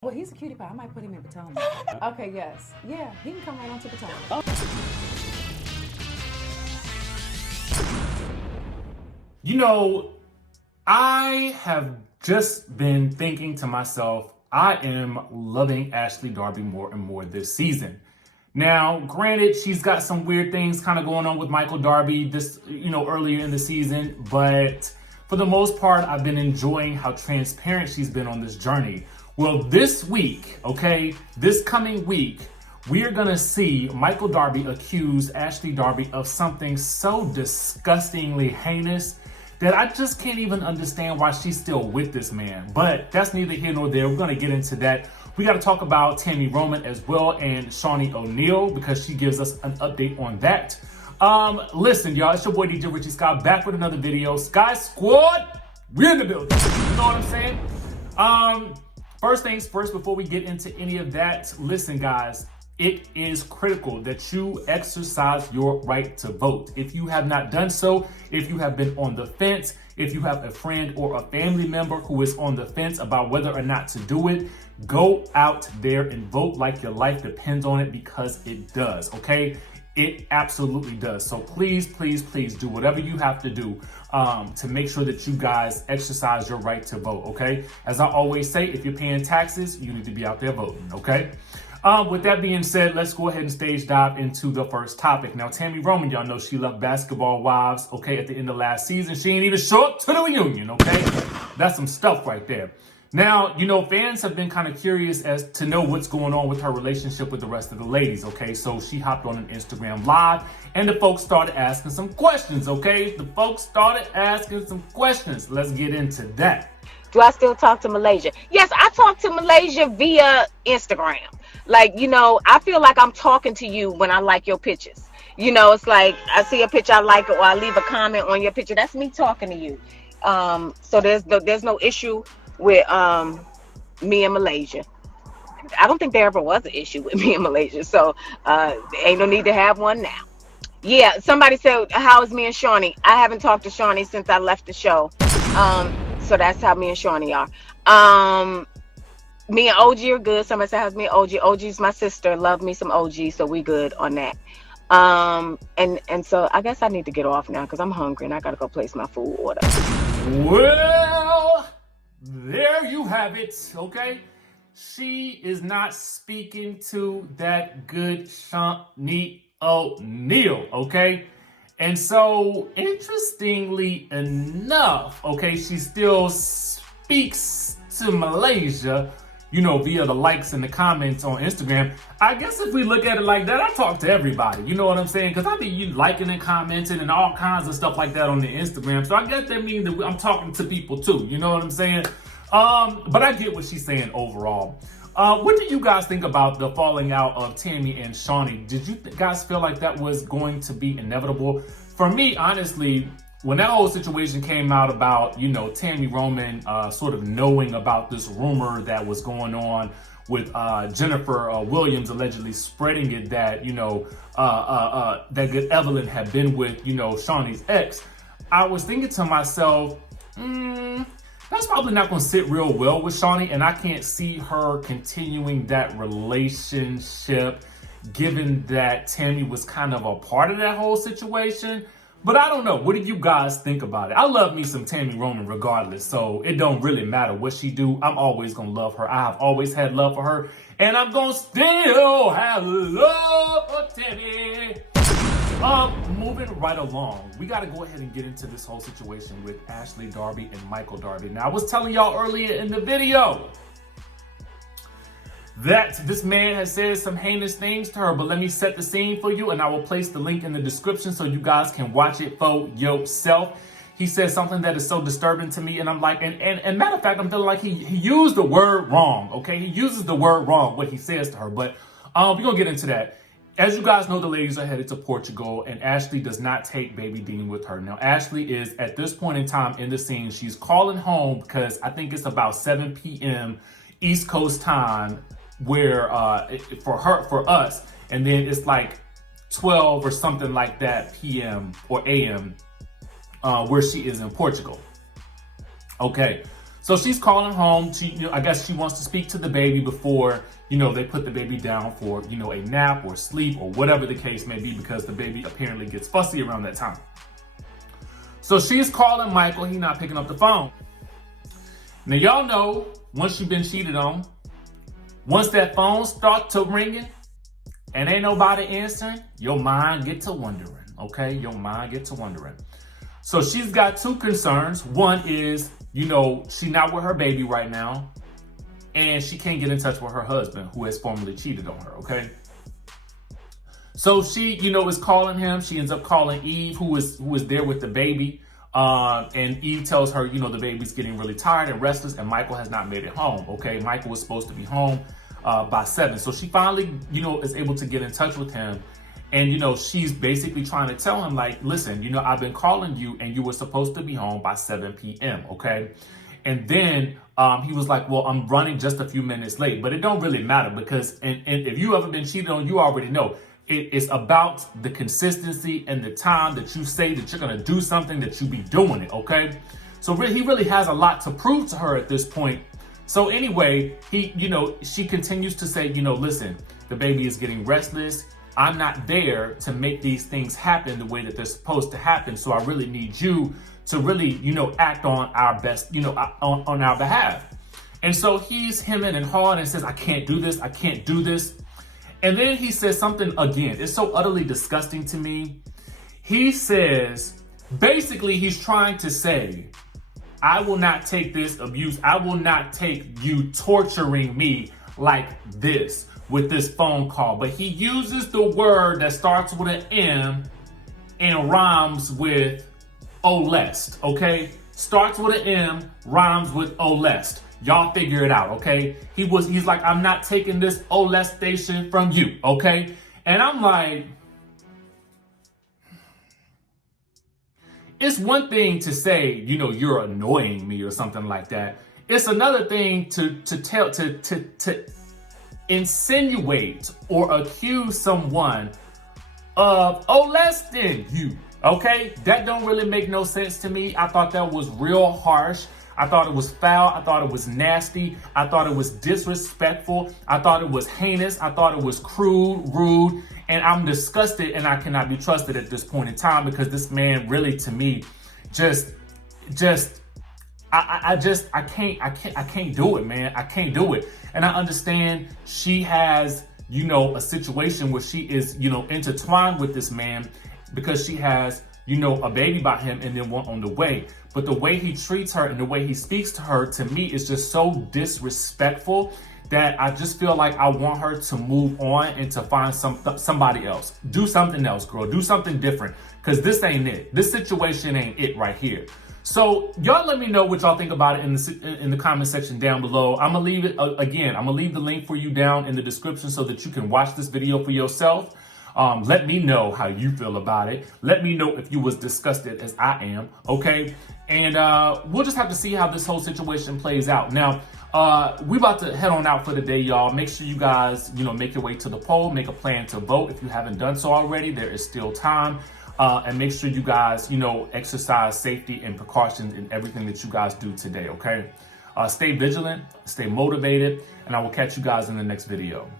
Well, he's a cutie pie. I might put him in Potomac. Okay, yes. Yeah, he can come right on to Potomac. You know, I have just been thinking to myself, I am loving Ashley Darby more and more this season. Now, granted, she's got some weird things kind of going on with Michael Darby this, earlier in the season, but for the most part, I've been enjoying how transparent she's been on this journey. Well, this week, this coming week, we're gonna see Michael Darby accuse Ashley Darby of something so disgustingly heinous that I just can't even understand why she's still with this man. But that's neither here nor there. We're gonna get into that. We gotta talk about Tammy Roman as well and Shaunie O'Neal because she gives us an update on that. Listen, y'all, it's your boy DJRichieSkye back with another video. Skye Squad, we're in the building. You know what I'm saying? First things first, before we get into any of that, listen, guys, it is critical that you exercise your right to vote. If you have not done so, if you have been on the fence, if you have a friend or a family member who is on the fence about whether or not to do it, go out there and vote like your life depends on it because it does, okay? It absolutely does. So please, please, please do whatever you have to do to make sure that you guys exercise your right to vote, okay? As I always say, if you're paying taxes, you need to be out there voting, okay? With that being said, let's go ahead and stage dive into the first topic. Now, Tammy Roman, y'all know she left Basketball Wives, okay, at the end of last season. She ain't even show up to the reunion, okay? That's some stuff right there. Now, fans have been kind of curious as to know what's going on with her relationship with the rest of the ladies, okay? So she hopped on an Instagram live and the folks started asking some questions, okay? The folks started asking some questions. Let's get into that. Do I still talk to Malaysia? Yes, I talk to Malaysia via Instagram. I feel like I'm talking to you when I like your pictures. It's like I see a picture I like or I leave a comment on your picture. That's me talking to you. So there's no issue with me and Malaysia. I don't think there ever was an issue with me and Malaysia. So ain't no need to have one now. Yeah, somebody said, how is me and Shaunie? I haven't talked to Shaunie since I left the show. So that's how me and Shaunie are. Me and OG are good. Somebody said, how's me and OG? OG's my sister. Love me some OG, so we good on that. And so I guess I need to get off now because I'm hungry and I gotta go place my food order. Well, there you have it, okay? She is not speaking to that good Shaunie O'Neal, okay? And so, interestingly enough, okay, she still speaks to Malaysia, via the likes and the comments on Instagram. I guess if we look at it like that, I talk to everybody, you know what I'm saying? Because I be liking and commenting and all kinds of stuff like that on the Instagram. So I guess that means that I'm talking to people too, you know what I'm saying? But I get what she's saying overall. What do you guys think about the falling out of Tammy and Shaunie? Did you guys feel like that was going to be inevitable? For me, honestly, when that whole situation came out about, Tammy Roman sort of knowing about this rumor that was going on with Jennifer Williams allegedly spreading it that, that good Evelyn had been with, Shaunie's ex, I was thinking to myself, that's probably not going to sit real well with Shaunie, and I can't see her continuing that relationship given that Tammy was kind of a part of that whole situation. But I don't know. What do you guys think about it? I love me some Tammy Roman regardless, so it don't really matter what she do. I'm always going to love her. I have always had love for her, and I'm going to still have love for Tammy. Moving right along, we got to go ahead and get into this whole situation with Ashley Darby and Michael Darby. Now, I was telling y'all earlier in the video that this man has said some heinous things to her, but let me set the scene for you and I will place the link in the description so you guys can watch it for yourself. He said something that is so disturbing to me and I'm like, and matter of fact, I'm feeling like he used the word wrong, okay? He uses the word wrong, what he says to her, but we're going to get into that. As you guys know, the ladies are headed to Portugal and Ashley does not take baby Dean with her. Now, Ashley is at this point in time in the scene. She's calling home because I think it's about 7 p.m. East Coast time where for us, and then it's like 12 or something like that p.m. or a.m. Where she is in Portugal. Okay, So she's calling home. I guess she wants to speak to the baby before, they put the baby down for, a nap or sleep or whatever the case may be, because the baby apparently gets fussy around that time. So she's calling Michael. He's not picking up the phone. Now, y'all know, once you've been cheated on, once that phone starts to ringing and ain't nobody answering, your mind get to wondering, okay? Your mind get to wondering. So she's got two concerns. One is, she not with her baby right now, and she can't get in touch with her husband, who has formerly cheated on her, okay? So she, is calling him. She ends up calling Eve, who is there with the baby. And Eve tells her, the baby's getting really tired and restless, and Michael has not made it home, okay? Michael was supposed to be home by 7. So she finally, is able to get in touch with him. And, she's basically trying to tell him, like, listen, I've been calling you and you were supposed to be home by 7 p.m., okay? And then he was like, well, I'm running just a few minutes late. But it don't really matter, because and if you ever been cheated on, you already know. It's about the consistency and the time that you say that you're going to do something, that you be doing it, okay? So he really has a lot to prove to her at this point. So anyway, she continues to say, listen, the baby is getting restless. I'm not there to make these things happen the way that they're supposed to happen. So I really need you to really, act on our best, on our behalf. And so he's hemming and hawing and says, I can't do this. I can't do this. And then he says something again. It's so utterly disgusting to me. He says, basically, he's trying to say, I will not take this abuse. I will not take you torturing me like this with this phone call. But he uses the word that starts with an M and rhymes with olest, okay? Starts with an M, rhymes with olest. Y'all figure it out, okay? He's like, I'm not taking this molestation from you, okay? And I'm like, it's one thing to say, you're annoying me or something like that. It's another thing to insinuate or accuse someone of molesting you, okay? That don't really make no sense to me. I thought that was real harsh. I thought it was foul. I thought it was nasty. I thought it was disrespectful. I thought it was heinous. I thought it was crude, rude, and I'm disgusted, and I cannot be trusted at this point in time, because this man really, to me, I can't do it, man. I can't do it. And I understand she has, a situation where she is, intertwined with this man, because she has, a baby by him and then one on the way. But the way he treats her and the way he speaks to her, to me, is just so disrespectful that I just feel like I want her to move on and to find somebody else. Do something else, girl. Do something different, because this ain't it. This situation ain't it right here. So y'all let me know what y'all think about it in the comment section down below. I'm gonna leave it again. I'm gonna leave the link for you down in the description so that you can watch this video for yourself. Let me know how you feel about it. Let me know if you was disgusted as I am, okay? And we'll just have to see how this whole situation plays out. Now, we about to head on out for the day, y'all. Make sure you guys, make your way to the poll. Make a plan to vote if you haven't done so already. There is still time. And make sure you guys, exercise safety and precautions in everything that you guys do today, okay? Stay vigilant, stay motivated, and I will catch you guys in the next video.